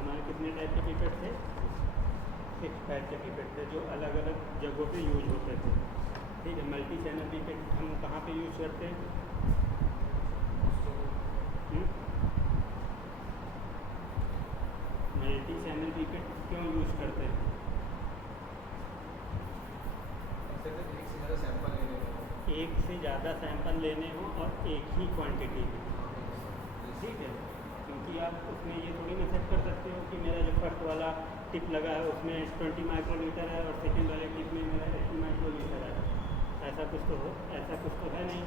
हमारे कितने टाइप के पिपेट थे? 6 टाइप के पिपेट थे जो अलग अलग जगहों पे यूज होते थे। ठीक है, मल्टी चैनल पिपेट हम कहाँ पे यूज करते हैं? मल्टी चैनल पिपेट क्यों यूज करते हैं? एक से ज़्यादा सैंपल लेने हो और एक ही क्वांटिटी में। ठीक है, क्योंकि आप उसमें ये थोड़ी ना सेट कर सकते हो कि मेरा जो फर्स्ट वाला टिप लगा है उसमें 20 माइक्रोलीटर है और सेकेंड वाले टिप में मेरा 80 माइक्रोलीटर है। ऐसा कुछ तो है नहीं।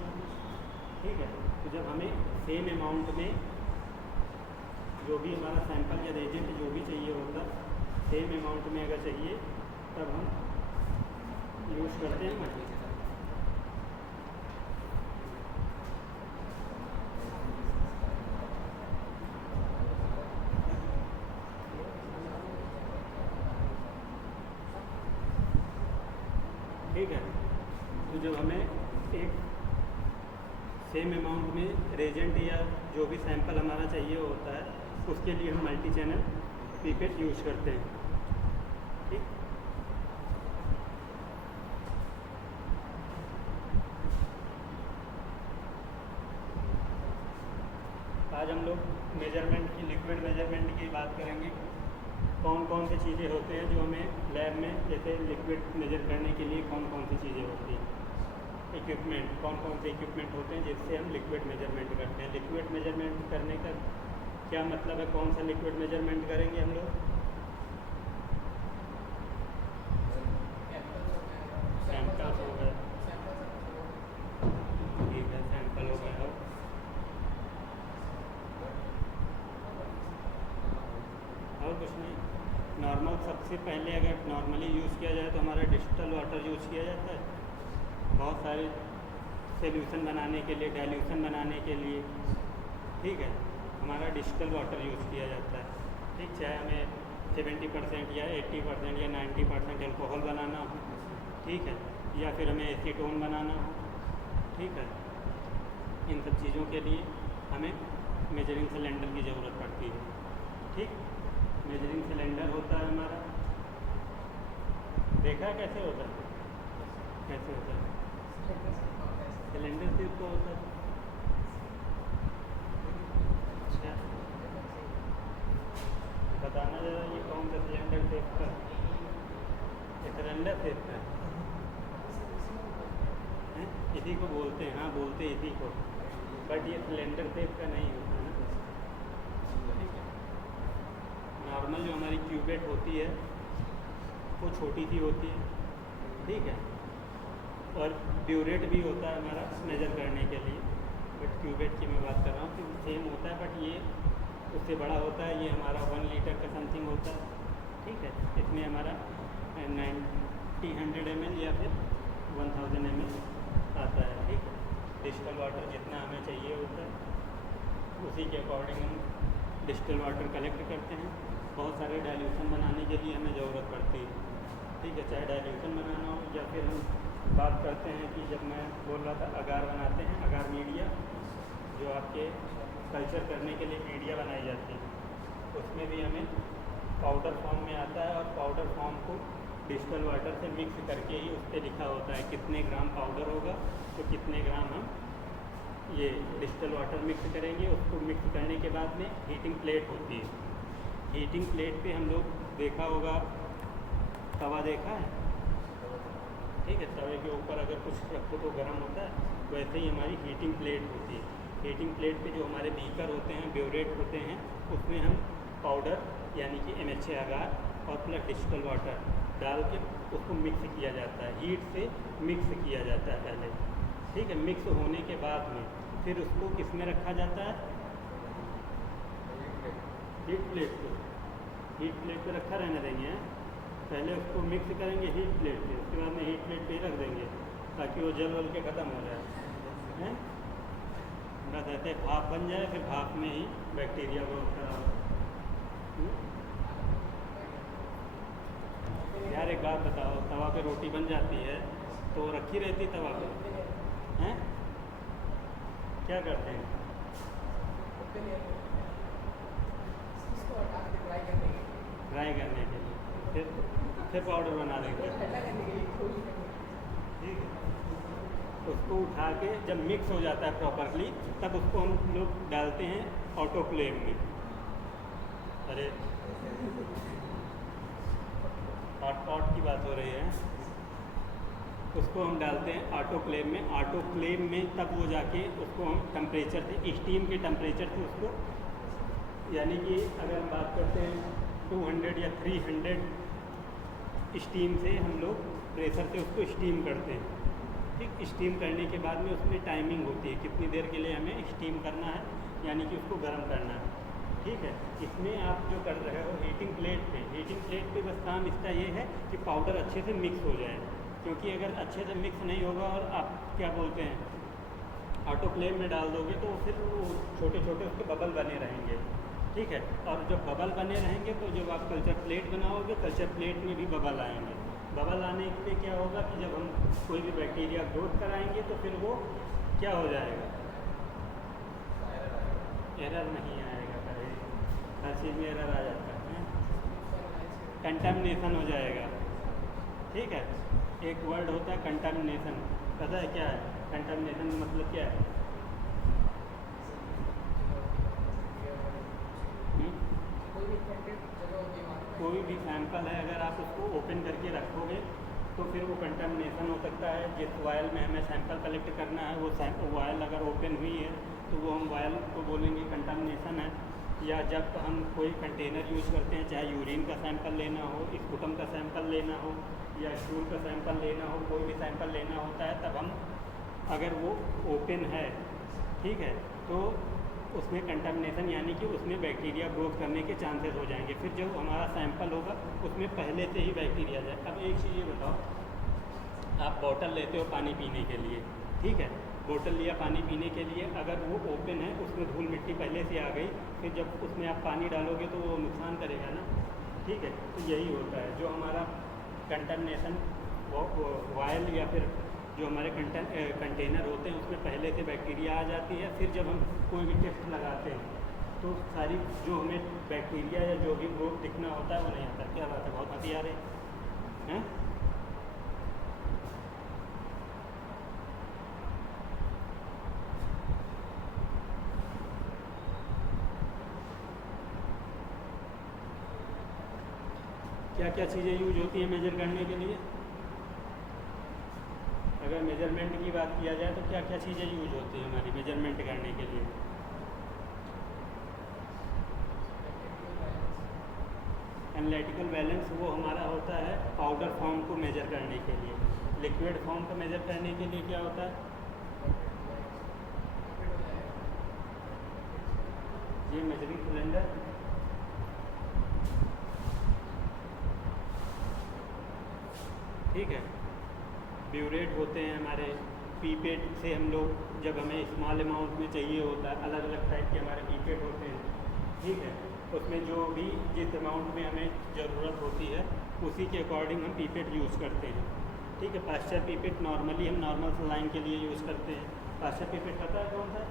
ठीक है, तो जब हमें सेम अमाउंट में जो भी हमारा सैंपल या रेजेंट जो भी चाहिए होगा, सेम अमाउंट में अगर चाहिए तब हम यूज़ करते हैं मल्टी। ठीक है, तो जब हमें एक सेम अमाउंट में रेजेंट या जो भी सैंपल हमारा चाहिए होता है उसके लिए हम मल्टी चैनल पिपेट यूज करते हैं। ठीक, आज हम लोग मेजरमेंट की, लिक्विड मेजरमेंट की बात करेंगे। कौन कौन सी चीज़ें होते हैं जो हमें लैब में, जैसे लिक्विड मेजर करने के लिए कौन कौन सी चीज़ें होती हैं? इक्विपमेंट, कौन कौन से इक्विपमेंट होते हैं जिससे हम लिक्विड मेजरमेंट करते हैं? लिक्विड मेजरमेंट करने का क्या मतलब है? कौन सा लिक्विड मेजरमेंट करेंगे हम लोग? सैंपल हो गया। ठीक है, सैंपल हो गया। और कुछ नहीं। नॉर्मल सबसे पहले अगर नॉर्मली यूज़ किया जाए तो हमारा डिस्टिल वाटर यूज़ किया जाता है बहुत सारे सोल्यूशन बनाने के लिए, डाइल्यूशन बनाने के लिए। ठीक है, हमारा डिस्टिल वाटर यूज़ किया जाता है। ठीक, चाहे हमें 70% या 80% या 90% अल्कोहल बनाना हो, ठीक है, या फिर हमें एसीटोन बनाना हो। ठीक है, इन सब चीज़ों के लिए हमें मेजरिंग सिलेंडर की ज़रूरत पड़ती है। ठीक, मेजरिंग सिलेंडर होता है हमारा, देखा है कैसे होता है? कैसे होता है? सिलेंडर सिर्फ को होता है। अच्छा, बताना ज़रा ये कौन सा सिलेंडर सेफ का? ये सिलेंडर सेफ का है, इसी को बोलते हैं। हाँ, बोलते इसी को, बट ये सिलेंडर सेफ का नहीं होता है ना। ठीक है, नॉर्मल जो हमारी क्यूबेट होती है वो छोटी सी होती है। ठीक है, और ब्यूरेट भी होता है हमारा मेजर करने के लिए, बट क्यूबेट की मैं बात कर रहा हूँ कि सेम होता है, बट ये उससे बड़ा होता है। ये हमारा 1 लीटर का समथिंग होता है। ठीक है, इसमें हमारा 90-100 ml या फिर 1000 ml आता है। ठीक है, डिस्टिल वाटर जितना हमें चाहिए होता है उसी के अकॉर्डिंग हम डिस्टिल वाटर कलेक्ट करते हैं। बहुत सारे डाइल्यूशन बनाने के लिए हमें ज़रूरत पड़ती है। ठीक है, चाहे डाइल्यूशन बनाना हो या फिर हम बात करते हैं कि जब मैं बोल रहा था अगार बनाते हैं, अगार मीडिया जो आपके कल्चर करने के लिए मीडिया बनाई जाती है, उसमें भी हमें पाउडर फॉर्म में आता है और पाउडर फॉर्म को डिस्टिल वाटर से मिक्स करके ही उस पर लिखा होता है कितने ग्राम पाउडर होगा तो कितने ग्राम हम ये डिस्टिल वाटर मिक्स करेंगे। उसको मिक्स करने के बाद में हीटिंग प्लेट होती है। हीटिंग प्लेट पे हम लोग देखा होगा, तवा देखा है? ठीक है, तवे के ऊपर अगर कुछ रखो तो गर्म होता है, वैसे ही हमारी हीटिंग प्लेट होती है। हीटिंग प्लेट पे जो हमारे बीकर होते हैं, ब्यूरेट होते हैं, उसमें हम पाउडर यानी कि MHA अगार और प्लस डिस्टिल वाटर डाल के उसको मिक्स किया जाता है। हीट से मिक्स किया जाता है पहले। ठीक है, मिक्स होने के बाद में फिर उसको किस में रखा जाता है? हीट प्लेट पे। हीट प्लेट पे रखा रहने देंगे। पहले उसको मिक्स करेंगे हीट प्लेट पे, उसके बाद में हीट प्लेट पे ही रख देंगे ताकि वो जल वल के ख़त्म हो जाए हैं। बस ऐसे भाप बन जाए, फिर भाप में ही बैक्टीरिया को यार एक बात बताओ, तवा पे रोटी बन जाती है तो रखी रहती तवा पे हैं, क्या करते हैं? ड्राई करने के लिए, फिर पाउडर बना देंगे। ठीक है, उसको उठा के जब मिक्स हो जाता है प्रॉपरली, तब उसको हम लोग डालते हैं ऑटोक्लेव में। अरे हॉट पॉट की बात हो रही है, उसको हम डालते हैं ऑटोक्लेव में। ऑटोक्लेव में तब वो जाके उसको हम टेम्परेचर से, स्टीम के टेम्परेचर से उसको, यानी कि अगर हम बात करते हैं 200 या 300 स्टीम से हम लोग प्रेशर से उसको स्टीम करते हैं। ठीक, स्टीम करने के बाद में उसमें टाइमिंग होती है कितनी देर के लिए हमें स्टीम करना है, यानी कि उसको गर्म करना है। ठीक है, इसमें आप जो कर रहे हो हीटिंग प्लेट पे बस काम इसका ये है कि पाउडर अच्छे से मिक्स हो जाए, क्योंकि अगर अच्छे से मिक्स नहीं होगा और आप क्या बोलते हैं ऑटोक्लेव में डाल दोगे तो फिर वो छोटे छोटे उसके बबल बने रहेंगे। ठीक है, और जब बबल बने रहेंगे तो जब आप कल्चर प्लेट बनाओगे, कल्चर प्लेट में भी बबल आएंगे। बबल आने पे क्या होगा कि जब हम कोई भी बैक्टीरिया ग्रोथ कराएंगे तो फिर वो क्या हो जाएगा, एरर नहीं आएगा, करे हर चीज़ में एरर आ जाता है, कंटामिनेशन हो जाएगा। ठीक है, एक वर्ड होता है कंटामिनेशन, पता है क्या है कंटामिनेशन मतलब क्या है? कोई भी सैंपल है अगर आप उसको ओपन करके रखोगे तो फिर वो कंटामिनेशन हो सकता है। जिस वायल में हमें सैंपल कलेक्ट करना है वो वायल अगर ओपन हुई है तो वो हम वायल को बोलेंगे कंटामिनेशन है। या जब हम कोई कंटेनर यूज़ करते हैं, चाहे यूरिन का सैंपल लेना हो, स्पुटम का सैंपल लेना हो या स्टूल का सैंपल लेना हो, कोई भी सैंपल लेना होता है, तब हम अगर वो ओपन है, ठीक है, तो उसमें कंटामिनेशन यानी कि उसमें बैक्टीरिया ग्रोथ करने के चांसेस हो जाएंगे। फिर जब हमारा सैंपल होगा उसमें पहले से ही बैक्टीरिया जाए। अब एक चीज़ ये बताओ, आप बोतल लेते हो पानी पीने के लिए, ठीक है, बोतल लिया पानी पीने के लिए, अगर वो ओपन है उसमें धूल मिट्टी पहले से आ गई, फिर जब उसमें आप पानी डालोगे तो वो नुकसान करेगा ना। ठीक है, तो यही होता है जो हमारा कंटामिनेशन वायल या फिर जो हमारे कंटेनर होते हैं उसमें पहले से बैक्टीरिया आ जाती है। फिर जब हम कोई भी टेस्ट लगाते हैं तो सारी जो हमें बैक्टीरिया या जो भी ग्रोथ दिखना होता है वो नहीं आता। क्या बात है, बहुत हंसी आ रही है। क्या क्या चीज़ें यूज होती हैं मेजर करने के लिए? अगर मेजरमेंट की बात किया जाए तो क्या क्या चीज़ें यूज होती हैं हमारी मेजरमेंट करने के लिए? एनालिटिकल बैलेंस वो हमारा होता है पाउडर फॉर्म को मेजर करने के लिए। लिक्विड फॉर्म को मेजर करने के लिए क्या होता है? ये मेजरिंग सिलेंडर, ठीक है, ब्यूरेट होते हैं हमारे। पीपेट से हम लोग जब हमें स्मॉल अमाउंट में चाहिए होता है, अलग अलग टाइप के हमारे पीपेट होते हैं, ठीक है, उसमें जो भी जिस अमाउंट में हमें ज़रूरत होती है उसी के अकॉर्डिंग हम पीपेट यूज़ करते हैं। ठीक है, पास्चर पीपेट नॉर्मली हम नॉर्मल सलाइन के लिए यूज़ करते हैं। पास्चर पीपेट पता है कौन सा?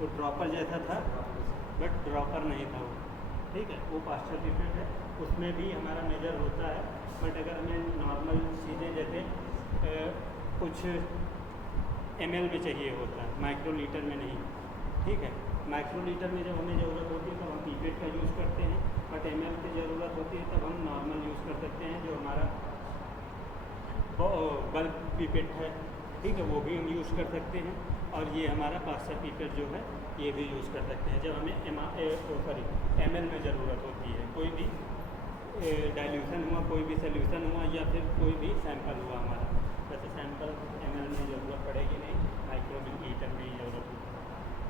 वो ड्रॉपर जैसा था बट ड्रॉपर नहीं था वो, ठीक है, वो पास्चर पीपेट है। उसमें भी हमारा मेजर होता है, बट अगर हमें नॉर्मल चीज़ें जैसे कुछ ml में चाहिए होता है, माइक्रोलीटर में नहीं, ठीक है। माइक्रोलीटर में जब हमें ज़रूरत होती है तब हम पीपेट का यूज़ करते हैं, बट ml की ज़रूरत होती है तब हम नॉर्मल यूज़ कर सकते हैं जो हमारा बल्क पीपेट है, ठीक है, वो भी हम यूज़ कर सकते हैं। और ये हमारा पास्चर पीपेट जो है ये भी यूज़ कर सकते हैं जब हमें ml में ज़रूरत होती है। कोई भी डाइल्यूशन हुआ, कोई भी सोल्यूशन हुआ या फिर कोई भी सैंपल हुआ हमारा, वैसे सैंपल ml में ज़रूरत पड़ेगी नहीं, माइक्रोमीटर में ही ज़रूरत होगी,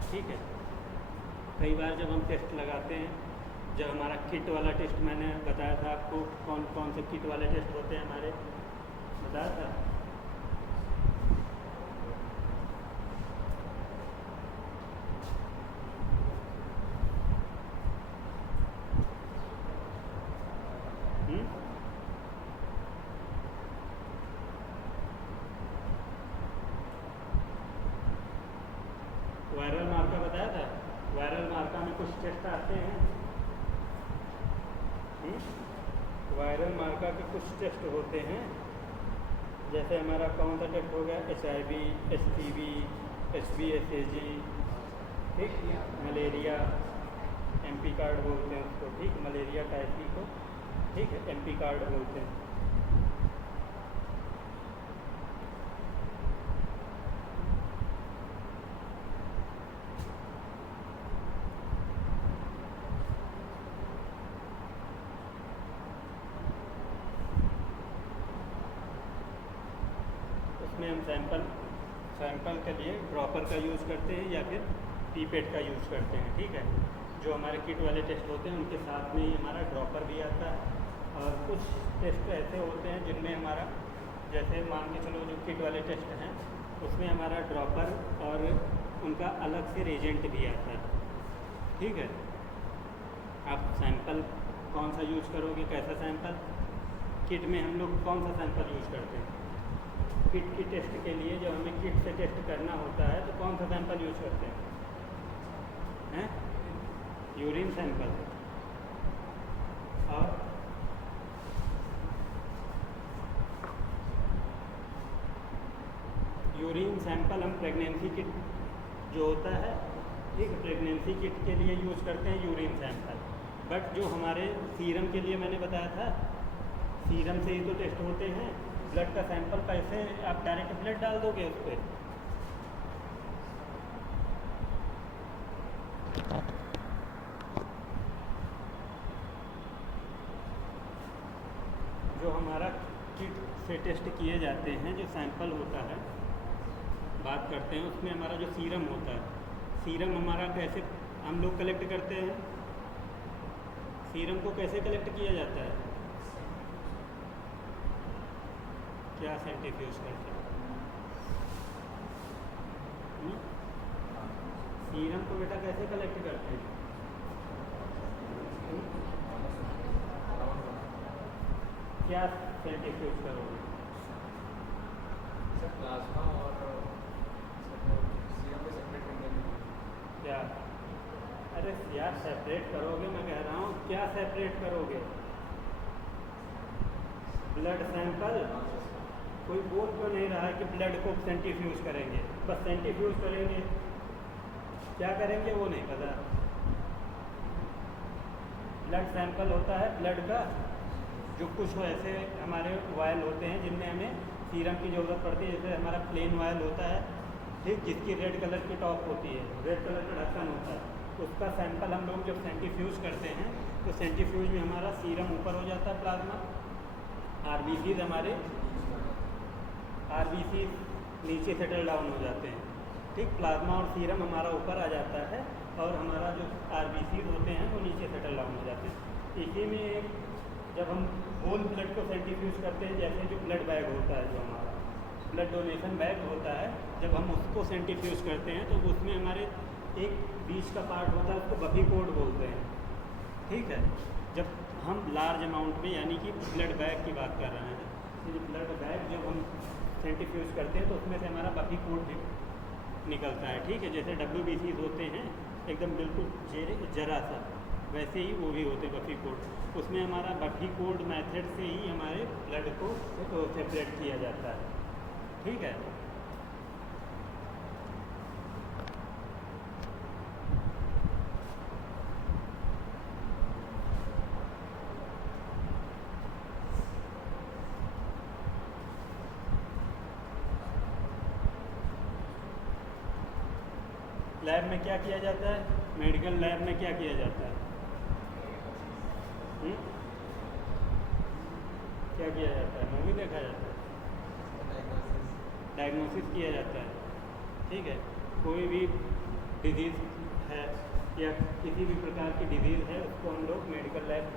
ठीक है। कई बार जब हम टेस्ट लगाते हैं, जब हमारा किट वाला टेस्ट मैंने बताया था आपको, कौन कौन से किट वाले टेस्ट होते हैं हमारे, बताया था। वायरल मार्कर बताया था। वायरल मार्का में कुछ टेस्ट आते हैं। वायरल मार्का के कुछ टेस्ट होते हैं, जैसे हमारा कौन सा टेस्ट हो गया, HIV, HPV, HBsAg, ठीक, मलेरिया, MP कार्ड बोलते हैं उसको, ठीक, मलेरिया टाइफी को, ठीक है, MP कार्ड बोलते हैं। उसमें हम सैंपल के लिए ड्रॉपर का यूज़ करते हैं या फिर पीपेट का यूज़ करते हैं, ठीक है। जो हमारे किट वाले टेस्ट होते हैं उनके साथ में ही हमारा ड्रॉपर भी आता है, और कुछ टेस्ट ऐसे होते हैं जिनमें हमारा, जैसे मान के चलो जो किट वाले टेस्ट हैं उसमें हमारा ड्रॉपर और उनका अलग से रेजेंट भी आता है, ठीक है। आप सैंपल कौन सा यूज़ करोगे, कैसा सैंपल, किट में हम लोग कौन सा सैंपल यूज़ करते हैं। किट की टेस्ट के लिए जब हमें किट से टेस्ट करना होता है तो कौन सा सैंपल यूज़ करते हैं, यूरिन सैंपल। और यूरिन सैंपल हम प्रेगनेंसी किट जो होता है, ठीक, प्रेगनेंसी किट के लिए यूज़ करते हैं यूरिन सैंपल। बट जो हमारे सीरम के लिए मैंने बताया था, सीरम से ही तो टेस्ट होते हैं। ब्लड का सैंपल कैसे आप डायरेक्ट ब्लड डाल दोगे उस पर, जो हमारा किट से टेस्ट किए जाते हैं, जो सैंपल होता है, बात करते हैं उसमें हमारा जो सीरम होता है, सीरम हमारा कैसे हम लोग कलेक्ट करते हैं, सीरम को कैसे कलेक्ट किया जाता है, क्या सेंट्रीफ्यूज करके, सीरम को बेटा कैसे कलेक्ट करते हैं, क्या सेंट्रीफ्यूज करोगे, प्लाज्मा और सीरम को सेपरेट करने के लिए क्या, अरे यार सेपरेट करोगे, मैं कह रहा हूँ क्या सेपरेट करोगे, ब्लड सैंपल, कोई बोल क्यों नहीं रहा है कि ब्लड को सेंट्रीफ्यूज करेंगे, बस सेंट्रीफ्यूज करेंगे, क्या करेंगे वो नहीं पता। ब्लड सैंपल होता है ब्लड का, जो कुछ ऐसे हमारे वायल होते हैं जिनमें हमें सीरम की ज़रूरत पड़ती है, जैसे हमारा प्लेन वायल होता है, ठीक, जिसकी रेड कलर की टॉप होती है, रेड कलर का ढक्कन होता है, उसका सैंपल हम लोग जब सेंट्रीफ्यूज करते हैं तो सेंट्रीफ्यूज में हमारा सीरम ऊपर हो जाता है, प्लाज्मा, RBCs हमारे RBCs नीचे सेटल डाउन हो जाते हैं, ठीक, प्लाज्मा और सीरम हमारा ऊपर आ जाता है और हमारा जो RBCs होते हैं वो नीचे सेटल डाउन हो जाते हैं। इसी में जब हम होल ब्लड को सेंट्रीफ्यूज करते हैं, जैसे जो ब्लड बैग होता है, जो हमारा ब्लड डोनेशन बैग होता है, जब हम उसको सेंट्रीफ्यूज करते हैं तो उसमें हमारे एक बीच का पार्ट होता है, उसको बफी कोड बोलते हैं, ठीक है। जब हम लार्ज अमाउंट में, यानी कि ब्लड बैग की बात कर रहे हैं, तो ब्लड बैग जब हम सेंट्रीफ्यूज करते हैं तो उसमें से हमारा बफी कोड निकलता है, ठीक है। जैसे WBCs होते हैं एकदम बिल्कुल जरा सा, वैसे ही वो भी होते हैं बफी कोड, उसमें हमारा बफी कोड मेथड से ही हमारे ब्लड को सेपरेट किया जाता है, ठीक है। लैब में क्या किया जाता है, मेडिकल लैब में क्या किया जाता है, क्या किया जाता है, मूवी देखा जाता है, डायग्नोसिस किया जाता है, ठीक है। कोई भी डिजीज़ है या किसी भी प्रकार की डिजीज़ है उसको हम लोग मेडिकल लैब,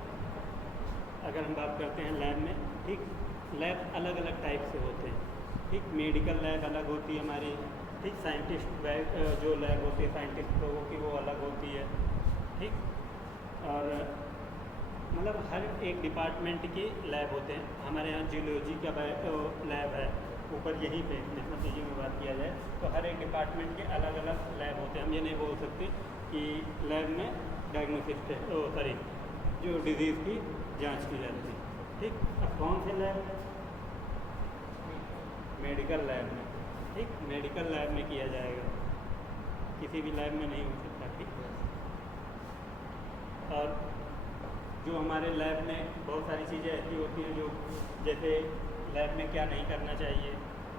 अगर हम बात करते हैं लैब में, ठीक, लैब अलग अलग टाइप से होते हैं, ठीक, मेडिकल लैब अलग होती है हमारी, ठीक, साइंटिस्ट जो लैब होती है साइंटिस्ट लोगों की वो अलग होती है, ठीक, और मतलब हर एक डिपार्टमेंट के लैब होते हैं। हमारे यहाँ जियोलॉजी का लैब है, ऊपर यहीं पे नेशनल पीजी में बात किया जाए तो हर एक डिपार्टमेंट के अलग अलग लैब होते हैं। हम ये नहीं बोल सकते कि लैब में डायग्नोसिस सॉरी जो डिजीज़ की जांच की जाती है। ठीक, अब कौन से लैब? मेडिकल लैब में। ठीक, मेडिकल लैब में किया जाएगा, किसी भी लैब में नहीं हो सकता। ठीक, और जो हमारे लैब में बहुत सारी चीज़ें ऐसी होती हैं जो जैसे लैब में क्या नहीं करना चाहिए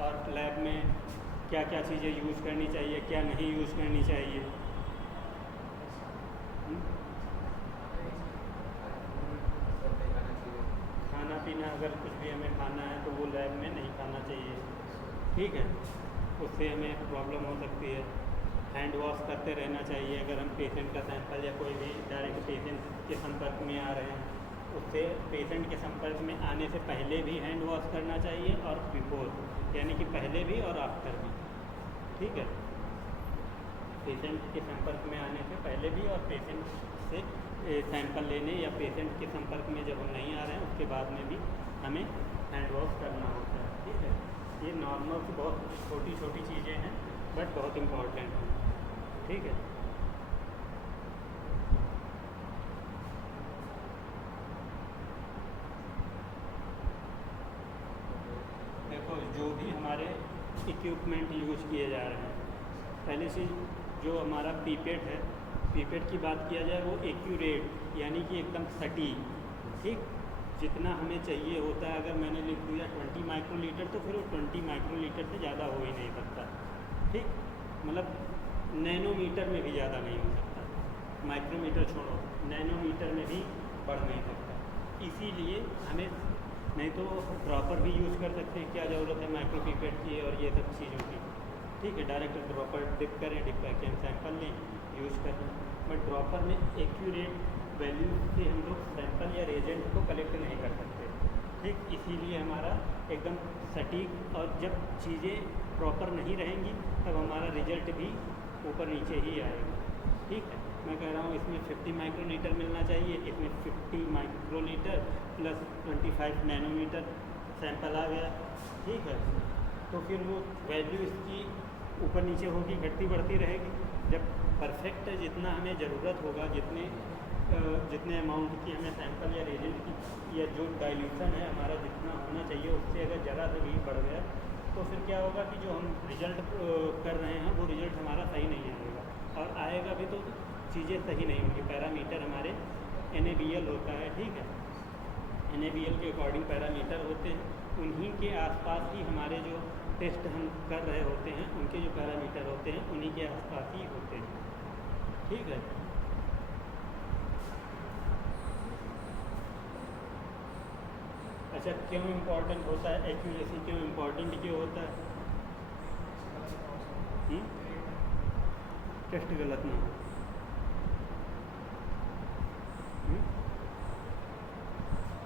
और लैब में क्या क्या चीज़ें यूज़ करनी चाहिए, क्या नहीं यूज़ करनी चाहिए। खाना पीना अगर कुछ भी हमें खाना है तो वो लैब में नहीं खाना चाहिए। ठीक है, उससे हमें प्रॉब्लम हो सकती है। हैंड वॉश करते रहना चाहिए। अगर हम पेशेंट का सैंपल या कोई भी डायरेक्ट पेशेंट के संपर्क में आ रहे हैं उससे पेशेंट के संपर्क में आने से पहले भी हैंड वॉश करना चाहिए और बिफोर, यानी कि पहले भी और आफ्टर भी। ठीक है, पेशेंट के संपर्क में आने से पहले भी और पेशेंट से सैंपल लेने या पेशेंट के संपर्क में जब हम नहीं आ रहे हैं उसके बाद में भी हमें हैंड वॉश करना होता है। ठीक है, ये नॉर्मल बहुत छोटी छोटी चीज़ें हैं बट बहुत इम्पॉर्टेंट हैं। ठीक है, देखो जो भी हमारे इक्विपमेंट यूज किए जा रहे हैं, पहले से जो हमारा पीपेट है, पीपेट की बात किया जाए वो एक्यूरेट यानी कि एकदम सटीक। ठीक, जितना हमें चाहिए होता है। अगर मैंने लिख दिया 20 माइक्रोलीटर तो फिर वो 20 माइक्रोलीटर से ज़्यादा हो ही नहीं सकता। ठीक, मतलब नैनोमीटर में भी ज़्यादा नहीं हो सकता, माइक्रोमीटर छोड़ो, नैनोमीटर में भी बढ़ नहीं सकता। इसीलिए हमें नहीं तो ड्रॉपर भी यूज़ कर सकते हैं, क्या ज़रूरत है माइक्रो पिपेट की और ये सब चीज़ों की। ठीक है, डायरेक्ट ड्रॉपर डिप करें, डिप करके हम सैंपल लें, यूज़ करें। बट ड्रॉपर में एक्यूरेट वैल्यू से हम लोग सैंपल या रिएजेंट को कलेक्ट नहीं कर सकते। ठीक, इसीलिए हमारा एकदम सटीक, और जब चीज़ें प्रॉपर नहीं रहेंगी तब हमारा रिजल्ट भी ऊपर नीचे ही आएगा। ठीक है, मैं कह रहा हूँ इसमें 50 माइक्रोलीटर मिलना चाहिए, इसमें 50 माइक्रोलीटर प्लस 25 नैनोमीटर सैंपल आ गया। ठीक है, तो फिर वो वैल्यू इसकी ऊपर नीचे होगी, घटती बढ़ती रहेगी। जब परफेक्ट जितना हमें ज़रूरत होगा, जितने अमाउंट की हमें सैंपल या रिएजेंट की या जो डाइल्यूशन है हमारा जितना होना चाहिए उससे अगर ज़रा से भी बढ़ गया तो फिर क्या होगा कि जो हम रिजल्ट कर रहे हैं वो रिजल्ट हमारा सही नहीं आएगा, और आएगा भी तो चीज़ें सही नहीं होंगी। पैरामीटर हमारे NABL होता है। ठीक है, NABL के अकॉर्डिंग पैरामीटर होते हैं, उन्हीं के आसपास ही हमारे जो टेस्ट हम कर रहे होते हैं उनके जो पैरामीटर होते हैं उन्हीं के आसपास ही होते हैं। ठीक है, अच्छा क्यों इम्पोर्टेंट होता है एक्यूरेसी, क्यों इम्पोर्टेंट क्यों होता है? टेस्ट गलत ना हो।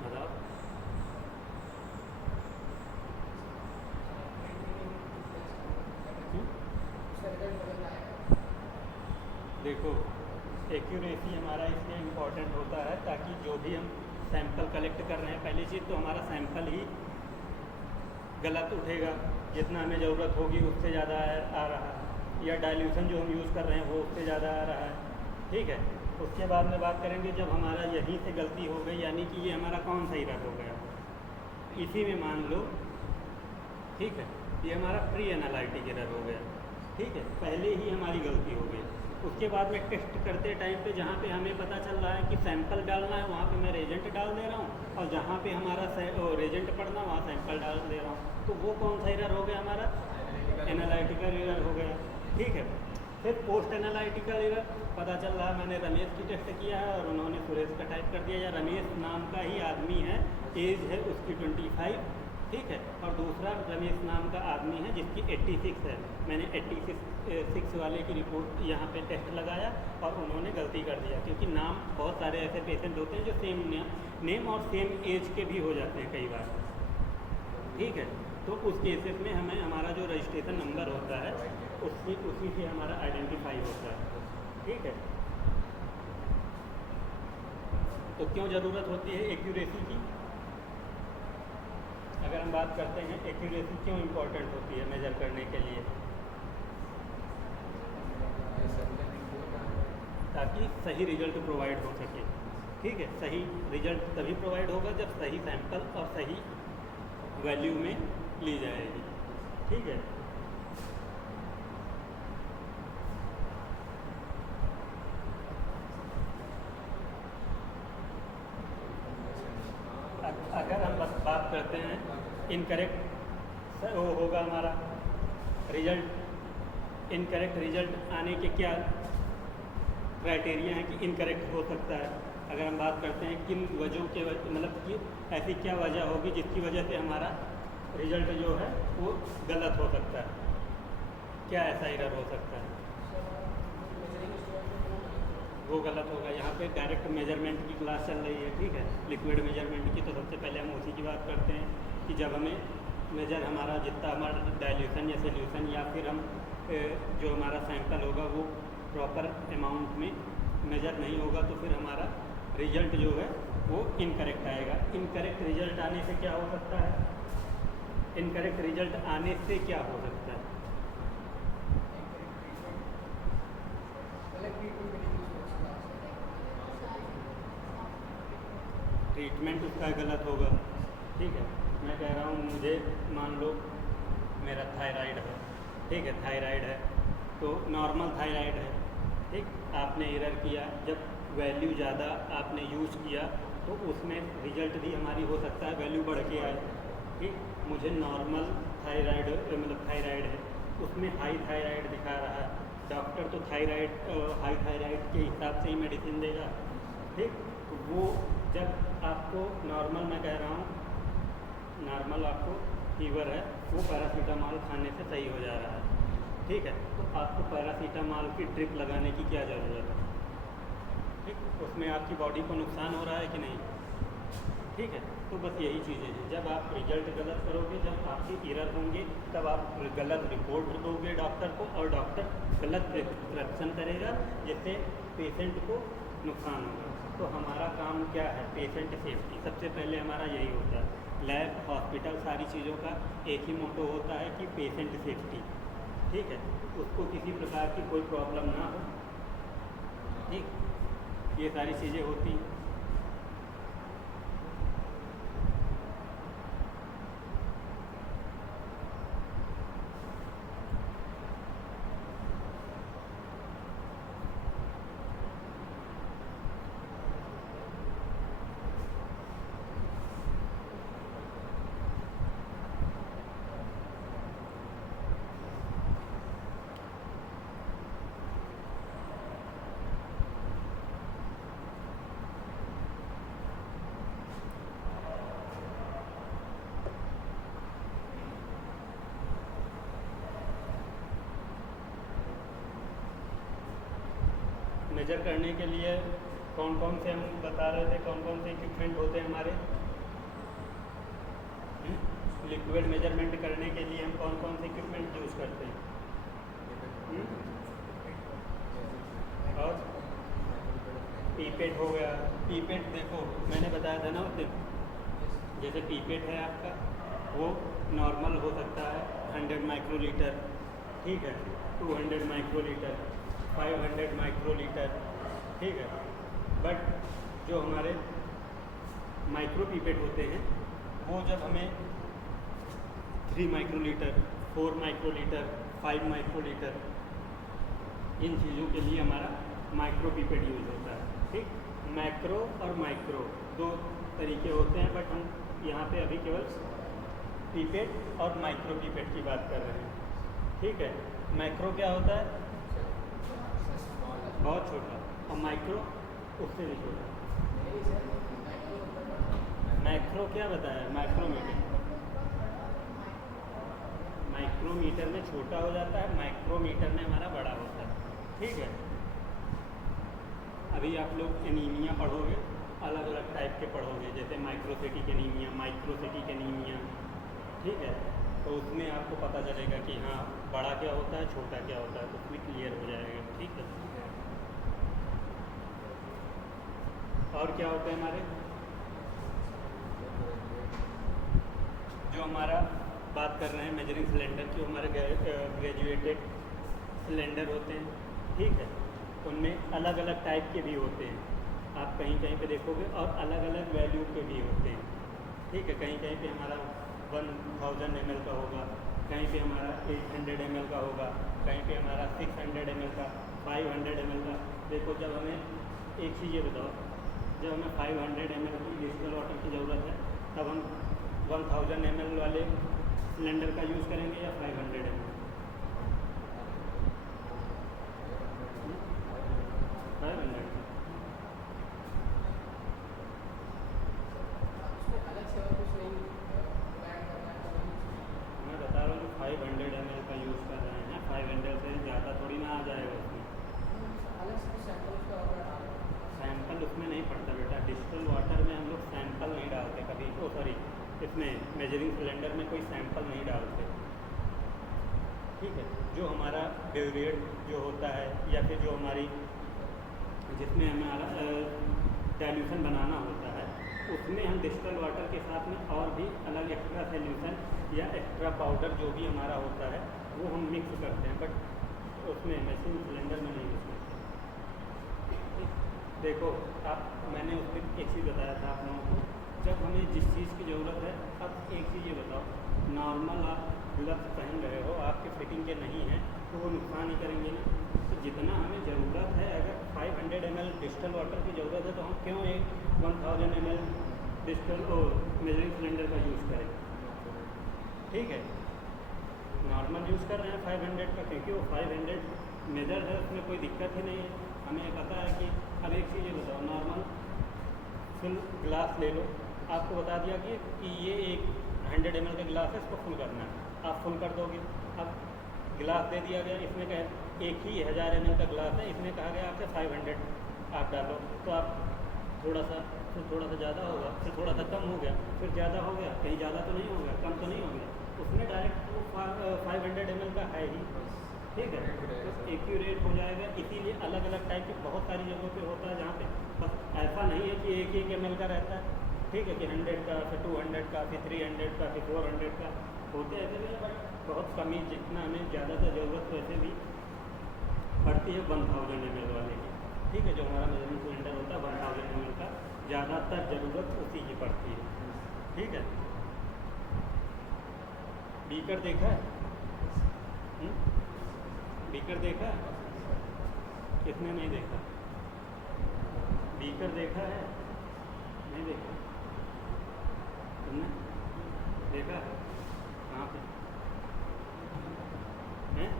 बताओ। देखो एक्यूरेसी हमारा इसलिए इम्पोर्टेंट होता है ताकि जो भी हम सैंपल कलेक्ट कर रहे हैं, पहली चीज़ तो हमारा सैंपल ही गलत उठेगा, जितना हमें ज़रूरत होगी उससे ज़्यादा आ रहा है, या डाइल्यूशन जो हम यूज़ कर रहे हैं वो उससे ज़्यादा आ रहा है। ठीक है, उसके बाद में बात करेंगे जब हमारा यहीं से गलती हो गई, यानी कि ये हमारा कौन सा एरर हो गया, इसी में मान लो। ठीक है, ये हमारा प्री एनालिटिक एरर हो गया। ठीक है, पहले ही हमारी गलती हो गई। उसके बाद में टेस्ट करते टाइम पे जहाँ पे हमें पता चल रहा है कि सैंपल डालना है वहाँ पे मैं रेजेंट डाल दे रहा हूँ, और जहाँ पे हमारा रेजेंट पड़ना वहाँ सैंपल डाल दे रहा हूँ, तो वो कौन सा एरर हो गया हमारा? एनालिटिकल एरर हो गया। ठीक है, फिर पोस्ट एनालिटिकल एरर, पता चल रहा है मैंने रमेश की टेस्ट किया है और उन्होंने सुरेश का टाइप कर दिया, या रमेश नाम का ही आदमी है, एज है उसकी 25। ठीक है, और दूसरा रमेश नाम का आदमी है जिसकी 86 है, मैंने 86 वाले की रिपोर्ट यहाँ पे टेस्ट लगाया और उन्होंने गलती कर दिया, क्योंकि नाम बहुत सारे ऐसे पेशेंट होते हैं जो सेम नेम और सेम एज के भी हो जाते हैं कई बार। ठीक है, तो उस केसेस में हमें हमारा जो रजिस्ट्रेशन नंबर होता है उसी से हमारा आइडेंटिफाई होता है। ठीक है, तो क्यों ज़रूरत होती है एक्यूरेसी की? अगर हम बात करते हैं एक्यूरेसी क्यों इम्पोर्टेंट होती है मेजर करने के लिए, ताकि सही रिजल्ट प्रोवाइड हो सके। ठीक है, सही रिजल्ट तभी प्रोवाइड होगा जब सही सैंपल और सही वैल्यू में ली जाएगी। ठीक है, अगर हम बस बात करते हैं इनकरेक्ट वो होगा हमारा रिजल्ट, इनकरेक्ट रिजल्ट आने के क्या क्राइटेरिया हैं कि इनकरेक्ट हो सकता है। अगर हम बात करते हैं किन वजहों के मतलब कि ऐसी क्या वजह होगी जिसकी वजह से हमारा रिजल्ट जो है वो गलत हो सकता है, क्या ऐसा एरर हो सकता है, वो गलत होगा। यहाँ पे डायरेक्ट मेजरमेंट की क्लास चल रही है। ठीक है, लिक्विड मेजरमेंट की, तो सबसे पहले हम उसी की बात करते हैं कि जब हमें मेजर हमारा जितना हमारा डाइल्यूशन या सोल्यूशन या फिर हम जो हमारा सैंपल होगा वो प्रॉपर अमाउंट में मेजर नहीं होगा तो फिर हमारा रिजल्ट जो है वो इनकरेक्ट आएगा। इनकरेक्ट रिजल्ट आने से क्या हो सकता है, इनकरेक्ट रिजल्ट आने से क्या हो सकता है, ट्रीटमेंट उसका गलत होगा। ठीक है, मैं कह रहा हूँ मुझे मान लो मेरा थायराइड है, ठीक है, थायराइड है तो नॉर्मल थायराइड है। ठीक, आपने एरर किया, जब वैल्यू ज़्यादा आपने यूज़ किया तो उसमें रिजल्ट भी हमारी हो सकता है वैल्यू बढ़ के आए। ठीक, मुझे नॉर्मल थायराइड मतलब थायराइड है, उसमें हाई थायराइड दिखा रहा है, डॉक्टर तो थायराइड हाई थायराइड के हिसाब से ही मेडिसिन देगा। ठीक, वो जब आपको नॉर्मल, मैं कह रहा हूँ नॉर्मल आपको फीवर है, वो पैरासीटामॉल खाने से सही हो जा रहा है। ठीक है, तो आपको पैरासीटामॉल की ड्रिप लगाने की क्या ज़रूरत है। ठीक, उसमें आपकी बॉडी को नुकसान हो रहा है कि नहीं। ठीक है, तो बस यही चीज़ें हैं, जब आप रिजल्ट गलत करोगे, जब आपके एरर होंगे तब आप गलत रिपोर्ट दोगे डॉक्टर को और डॉक्टर गलत प्रिस्क्रिप्शन करेगा जिससे पेशेंट को नुकसान होगा। तो हमारा काम क्या है, पेशेंट सेफ्टी सबसे पहले हमारा यही होता है। लैब, हॉस्पिटल, सारी चीज़ों का एक ही मोटो होता है कि पेशेंट सेफ्टी। ठीक है, उसको किसी प्रकार की कोई प्रॉब्लम ना हो। ठीक, ये सारी चीज़ें होती हैं। मेजर करने के लिए कौन कौन से हम बता रहे थे, कौन कौन से इक्विपमेंट होते हैं हमारे। लिक्विड मेजरमेंट करने के लिए हम कौन कौन से इक्विपमेंट यूज़ करते हैं। और पीपेट हो गया। पीपेट देखो मैंने बताया था ना उस दिन, जैसे पीपेट है आपका वो नॉर्मल हो सकता है 100 माइक्रोलीटर। ठीक है, 200 माइक्रोलीटर, 500 माइक्रोलीटर। ठीक है, बट जो हमारे माइक्रो पीपेट होते हैं वो जब हमें 3 माइक्रोलीटर, 4 माइक्रोलीटर, 5 माइक्रोलीटर, इन चीज़ों के लिए हमारा माइक्रो पीपेट यूज़ होता है। ठीक, मैक्रो और माइक्रो दो तरीके होते हैं, बट हम यहाँ पे अभी केवल पीपेट और माइक्रो पीपेट की बात कर रहे हैं। ठीक है, मैक्रो क्या होता है, बहुत छोटा, और माइक्रो उससे भी छोटा। मैक्रो क्या बताया, माइक्रोमीटर। माइक्रोमीटर में छोटा हो जाता है, माइक्रोमीटर में हमारा बड़ा होता है। ठीक है, अभी आप लोग एनीमिया पढ़ोगे, अलग अलग टाइप के पढ़ोगे, जैसे माइक्रोसिटिक एनीमिया, माइक्रोसिटिक एनीमिया। ठीक है, तो उसमें आपको पता चलेगा कि हाँ बड़ा क्या होता है, छोटा क्या होता है, तो उसमें क्लियर हो जाएगा। ठीक है, और क्या होते हैं हमारे, हमारा बात कर रहे हैं मेजरिंग सिलेंडर की, हमारे ग्रेजुएटेड सिलेंडर होते हैं, ठीक है। उनमें अलग अलग टाइप के भी होते हैं, आप कहीं कहीं पे देखोगे, और अलग अलग वैल्यू के भी होते हैं, ठीक है। कहीं कहीं पे हमारा 1000 ml का होगा, कहीं पे हमारा 800 ml का होगा, कहीं पे हमारा 600 ml का, 500 ml का। देखो, जब हमें एक चीज़ ये बताओ, जब हमें 500 ml की डिस्टिल वाटर की ज़रूरत है, तब हम 1000 ml वाले सिलेंडर का यूज़ करेंगे या 500 ml? 500। उसमें अलग से और कुछ नहीं ऐड करना है तो मैं बता रहा हूँ कि 500 ml का यूज़ कर रहे हैं, 500 से ज़्यादा थोड़ी ना आ जाएगा उसमें। अलग से सैंपल उसका ऑर्डर डाल सैंपल उसमें नहीं पड़ता बेटा, डिस्टिल वाटर में हम लोग सैंपल नहीं डालते कभी। ओ सॉरी, इसमें मेजरिंग सिलेंडर में कोई सैंपल नहीं डालते, ठीक है। जो हमारा ड्यूरेट जो होता है, या फिर जो हमारी जिसमें हमारा डाइल्यूशन बनाना होता है, उसमें हम डिस्टिल वाटर के साथ में और भी अलग एक्स्ट्रा सॉल्यूशन या एक्स्ट्रा पाउडर जो भी हमारा होता है वो हम मिक्स करते हैं, बट उसमें मेजरिंग सिलेंडर में नहीं मिक्स करते। देखो, आप मैंने उस पर एक चीज़ बताया था आप लोगों को, जब हमें जिस चीज़ की ज़रूरत है, अब एक चीज़ ये बताओ, नॉर्मल आप ग्लव्स पहन रहे हो, आपके फिटिंग के नहीं हैं, तो वो नुकसान ही करेंगे ना। तो जितना हमें ज़रूरत है, अगर 500 ml डिस्टिल वाटर की ज़रूरत है, तो हम क्यों एक 1000 ml डिस्टिल मेजरिंग सिलेंडर का यूज़ करें, ठीक है। नॉर्मल यूज़ कर रहे हैं 500 का, क्योंकि वो 500 मेजर है, उसमें कोई दिक्कत ही नहीं है। हमें पता है कि, अब एक चीज़ ये बताओ, नॉर्मल फुल ग्लास ले लो, आपको बता दिया कि ये एक 100 ml का गिलास है, इसको फुल करना है, आप फुल कर दोगे। अब गिलास दे दिया गया, इसमें कह एक ही 1000 ml का गिलास है, इसमें कहा गया आपसे 500 आप डालो, तो आप थोड़ा सा, फिर थोड़ा सा ज़्यादा होगा, फिर थोड़ा सा कम हो गया, फिर ज़्यादा हो गया, कहीं ज़्यादा तो नहीं हो गया, कम तो नहीं हो गया, उसमें डायरेक्ट वो 500 ml का है ही, ठीक है। तो एक्यूरेट हो जाएगा। इसीलिए अलग अलग टाइप की बहुत सारी जगहों पे होता है, जहाँ पे बस ऐसा नहीं है कि एक ml का रहता है, ठीक है, कि 100 का, फिर 200 का, फिर 300 का, फिर 400 का होते ऐसे नहीं, बट बहुत कम ही, जितना हमें ज़्यादातर ज़रूरत वैसे भी पड़ती है 1000 ml वाले की, ठीक है। जो हमारा मेजरिंग सिलेंडर होता है 1000 ml का, ज़्यादातर ज़रूरत उसी की पड़ती है, ठीक है। बीकर देखा है? बीकर देखा है? किसने नहीं देखा? बीकर देखा है? नहीं देखा? तुमने देखा? कहाँ पे हैं?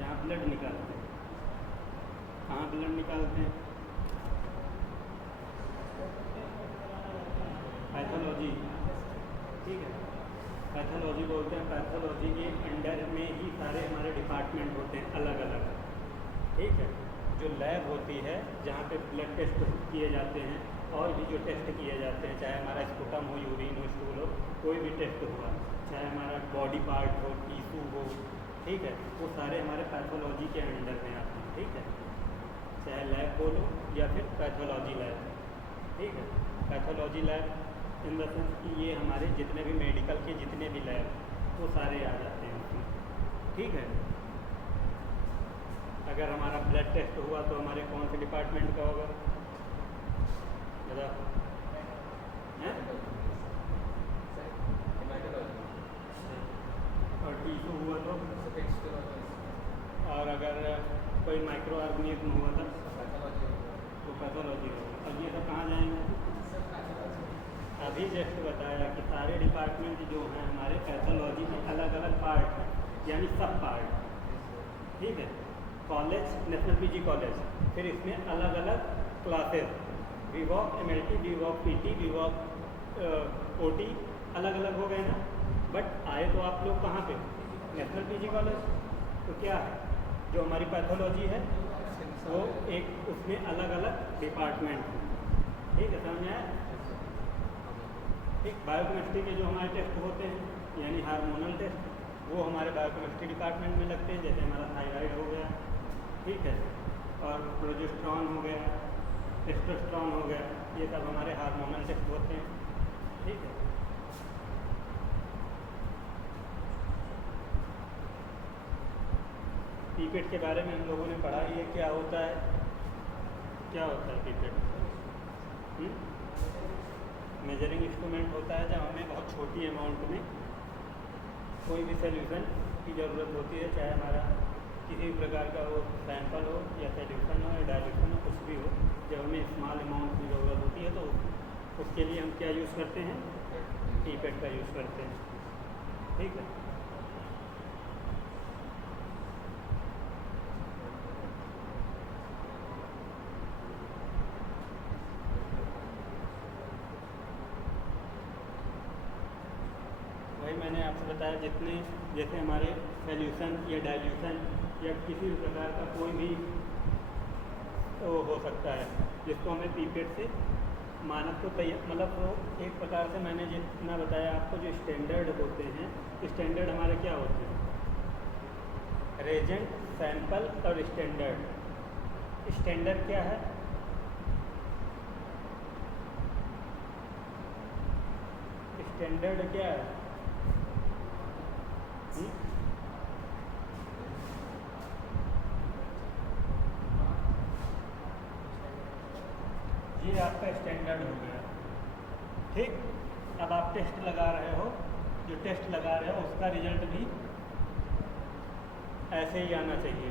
जहाँ ब्लड निकालते हैं। कहाँ ब्लड निकालते हैं? पैथोलॉजी, ठीक है, पैथोलॉजी बोलते हैं। पैथोलॉजी के अंडर में ही सारे हमारे डिपार्टमेंट होते हैं अलग अलग, ठीक है। जो लैब होती है, जहाँ पे ब्लड टेस्ट किए जाते हैं, और भी जो टेस्ट किए जाते हैं, चाहे हमारा स्पुटम हो, यूरिन हो, स्टूल हो, कोई भी टेस्ट हुआ, चाहे हमारा बॉडी पार्ट हो, टिश्यू हो, ठीक है, वो सारे हमारे पैथोलॉजी के अंडर में आते हैं, ठीक है। चाहे लैब बोलो या फिर पैथोलॉजी लैब, ठीक है। Pathology lab in the sense कि ये हमारे जितने भी मेडिकल के जितने भी लैब, वो सारे आ जाते हैं उसमें, ठीक है। अगर हमारा ब्लड टेस्ट हुआ तो हमारे कौन से डिपार्टमेंट का होगा, बताओ? हैं? और टिश्यू हुआ तो, और अगर कोई माइक्रो ऑर्गेनिज्म हुआ था तो पैथोलॉजी होगा। अब ये सब कहाँ जाएंगे? अभी जस्ट बताया कि सारे डिपार्टमेंट जो हैं हमारे पैथोलॉजी में अलग अलग पार्ट हैं, यानी सब पार्ट, ठीक है। कॉलेज, नेशनल पीजी कॉलेज, फिर इसमें अलग अलग क्लासेस, वीवॉक एमएलटी, वीवॉक पीटी, वीवॉक ओटी, अलग अलग हो गए ना। बट आए तो आप लोग कहाँ पे? National PG college. तो क्या है, जो हमारी पैथोलॉजी है वो एक, उसमें अलग अलग डिपार्टमेंट हैं, ठीक है, समझ आया? एक बायोकेमिस्ट्री के जो हमारे टेस्ट होते हैं, यानी हार्मोनल टेस्ट, वो हमारे बायोकेमिस्ट्री डिपार्टमेंट में लगते हैं। जैसे हमारा थायराइड हो गया, ठीक है, और प्रोजेस्टेरॉन हो गया, टेस्टोस्टेरोन हो गया, ये सब हमारे हार्मोनल टेस्ट होते हैं। ठीक है। पीपेट के बारे में हम लोगों ने पढ़ा ही है, क्या होता है, क्या होता है पीपेट? मेजरिंग इंस्ट्रूमेंट होता है जब हमें बहुत छोटी अमाउंट में कोई भी सोल्यूशन की ज़रूरत होती है, चाहे हमारा किसी भी प्रकार का वो सैंपल हो या सोल्यूशन हो या डाइल्यूशन हो, कुछ भी हो, जब हमें स्मॉल अमाउंट की ज़रूरत होती है तो उसके लिए हम क्या यूज़ करते हैं? पीपेट का यूज़ करते हैं। ठीक है। वही मैंने आपसे बताया, जितने जैसे हमारे सोल्यूशन या डाइल्यूशन या किसी भी प्रकार का कोई भी वो हो सकता है जिसको हमें पीपेट से मानक को तैयार, मतलब वो एक प्रकार से मैंने जितना बताया आपको, जो स्टैंडर्ड होते हैं, स्टैंडर्ड हमारे क्या होते हैं? रेजेंट, सैंपल और स्टैंडर्ड। स्टैंडर्ड क्या है? स्टैंडर्ड क्या है? ये आपका स्टैंडर्ड हो गया। ठीक। अब आप टेस्ट लगा रहे हो, जो टेस्ट लगा रहे हो उसका रिजल्ट भी ऐसे ही आना चाहिए।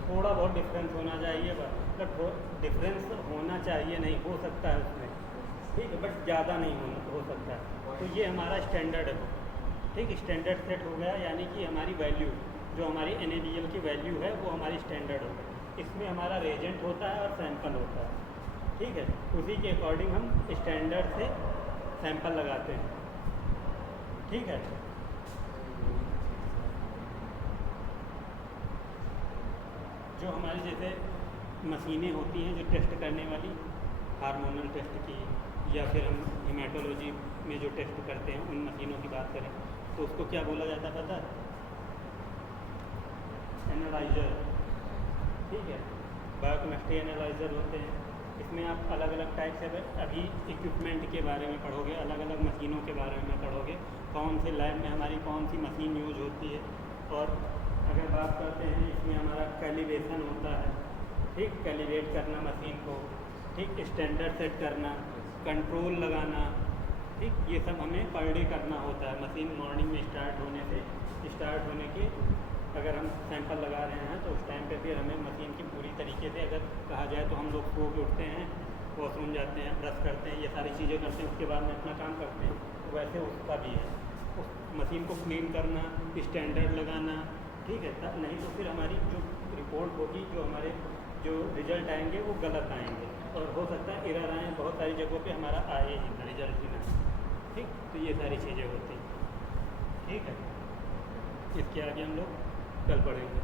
थोड़ा बहुत डिफरेंस होना चाहिए, बट डिफरेंस होना चाहिए, नहीं हो सकता है उसमें, ठीक है, बट ज़्यादा नहीं हो सकता है। तो ये हमारा स्टैंडर्ड है। ठीक, स्टैंडर्ड सेट हो गया, यानी कि हमारी वैल्यू, जो हमारी NaBl की वैल्यू है वो हमारी स्टैंडर्ड हो गई। इसमें हमारा रेजेंट होता है और सैंपल होता है। ठीक है, उसी के अकॉर्डिंग हम स्टैंडर्ड से सैंपल लगाते हैं। ठीक है। जो हमारी जैसे मशीनें होती हैं जो टेस्ट करने वाली, हार्मोनल टेस्ट की, या फिर हम हेमाटोलॉजी में जो टेस्ट करते हैं उन मशीनों की बात करें तो उसको क्या बोला जाता है पता है? एनालाइज़र। ठीक है, बायोकेमिस्ट्री एनालाइज़र होते हैं। इसमें आप अलग अलग टाइप से अभी इक्विपमेंट के बारे में पढ़ोगे, अलग अलग मशीनों के बारे में पढ़ोगे, कौन से लैब में हमारी कौन सी मशीन यूज होती है। और अगर बात करते हैं, इसमें हमारा कैलिब्रेशन होता है। ठीक, कैलिब्रेट करना मशीन को, ठीक, स्टैंडर्ड सेट करना, कंट्रोल लगाना, ठीक, ये सब हमें पर डे करना होता है। मशीन मॉर्निंग में स्टार्ट होने के अगर हम सैंपल लगा रहे हैं तो उस टाइम पे फिर हमें मशीन की पूरी तरीके से, अगर कहा जाए तो हम लोग सो के उठते हैं, वॉशरूम जाते हैं, ब्रश करते हैं, ये सारी चीज़ें करते हैं, उसके बाद में अपना काम करते हैं, तो वैसे उसका भी है, उस मशीन को क्लीन करना, स्टैंडर्ड लगाना। ठीक है, तब नहीं तो फिर हमारी जो रिपोर्ट होगी, जो हमारे जो रिजल्ट आएंगे वो गलत आएंगे, और हो सकता है एरर आए, बहुत सारी जगहों पे हमारा आए ही ना, रिजल्ट ही ना। ठीक, तो ये सारी चीज़ें होती हैं। ठीक है, इसके आगे हम लोग कल पढ़ेंगे।